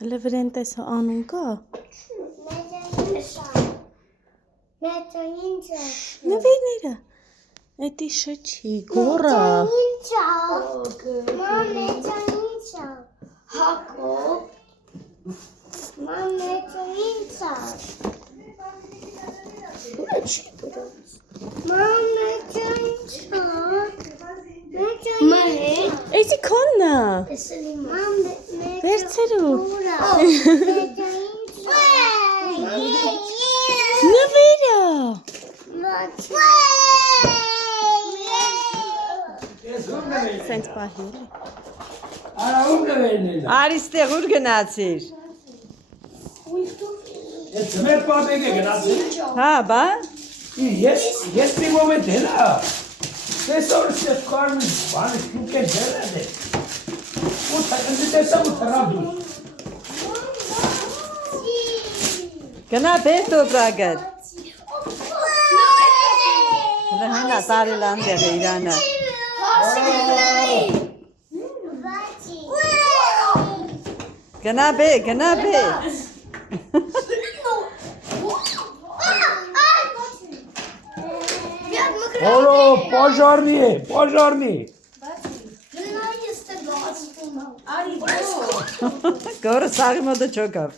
Հələ վրեն տեսա անուն կա։ Նվիրները։ Էդի շչի, գորա։ Հակոբ Էսի քոննա։ Վերցերու։ Նվիրա։ Սենց պահի։ Արա ում նվերնելա։ Արիստեղ ուր գնացիր։ Այդ ծմեր պապեկ է գնացել։ Հա, բա։ Ես մի մոմենտ հելա։ Տեսոր սետ կարմին բանը շուկ է դելադ է։ Ու տեսա ու թրավ դուր։ Գնա բեր դոբրագր։ Հնա տարելան դեղ իրանը։ Գնա բե։ Որո, պաժարնի է։ Գորը սաղի մոդը չոկավ։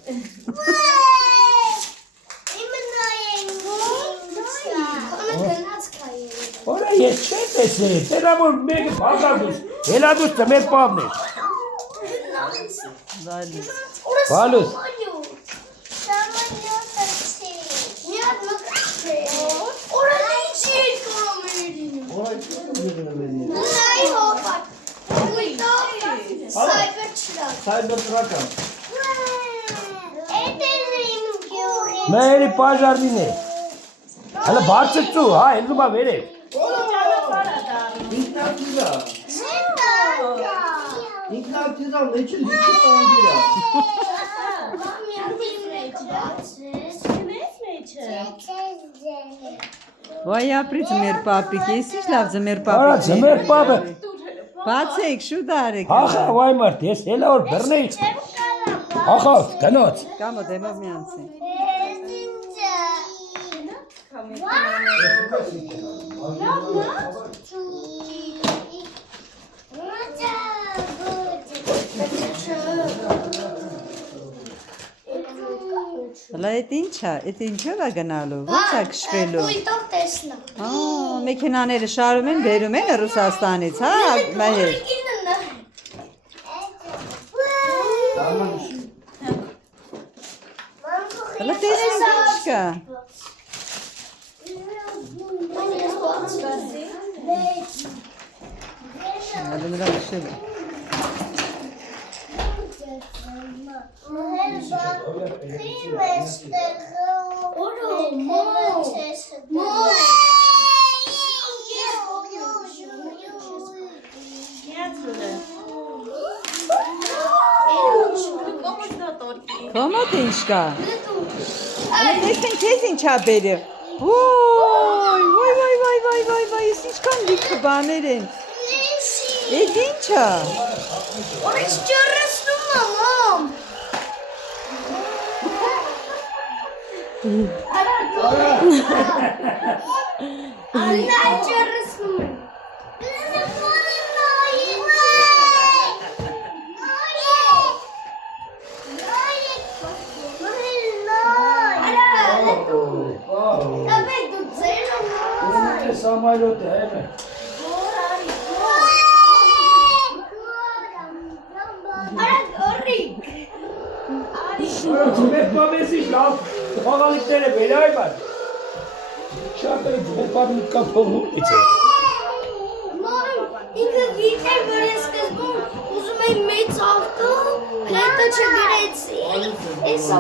Որը ես չեմ տեսել, տենա որ մեկը բազարդուս, հելադուս ծմեր պավն է։ Բալուս։ Սայբեր տրական։ Մերի պաժարնին է։ Հələ բարձր ծու, հա, ելնումա վերև։ ինքնատիրա մեջը լիքը տանգիրա։ Վայ ապրի ձմեր պապիկ, ես ինչ լավ ձմեր Արա, պապիկ։ ձմեր պապը։ Բացեք, շուտ արեք։ Ախա, վայ մարդ, ես հելա որ բրնեի։ Ախա, գնոց։ Կամը դեմով միանցի։ Հլա էդ ինչա, էդ ինչով է գնալու, ոնց է քշվելու։ Մեքենաները շարում են, բերում են Ռուսաստանից, հա, մահեր։ Հլա տեսնենք ինչ կա։ Հլա նրա քշել է։ Կոմոդ ինչ կա։ Տեսնենք քեզ ինչա բերել։ Ոյ, ես ինչքան լիքը բաներ են։ Էդ ինչա։ Օրից ջրսնում մամ։ Աննա ջրսնում։ Սամայլոտ է, հեմ է։ Ձմեր պավես ինչ լավ խաղալիքներ է բեր այ բար։ Շատ է ձմեր պավն կա փողում իցե։ Ինքը գիտե որ ես սկզբում ուզում էի մեծ ավտո, հետո չգրեցի։ Էսա։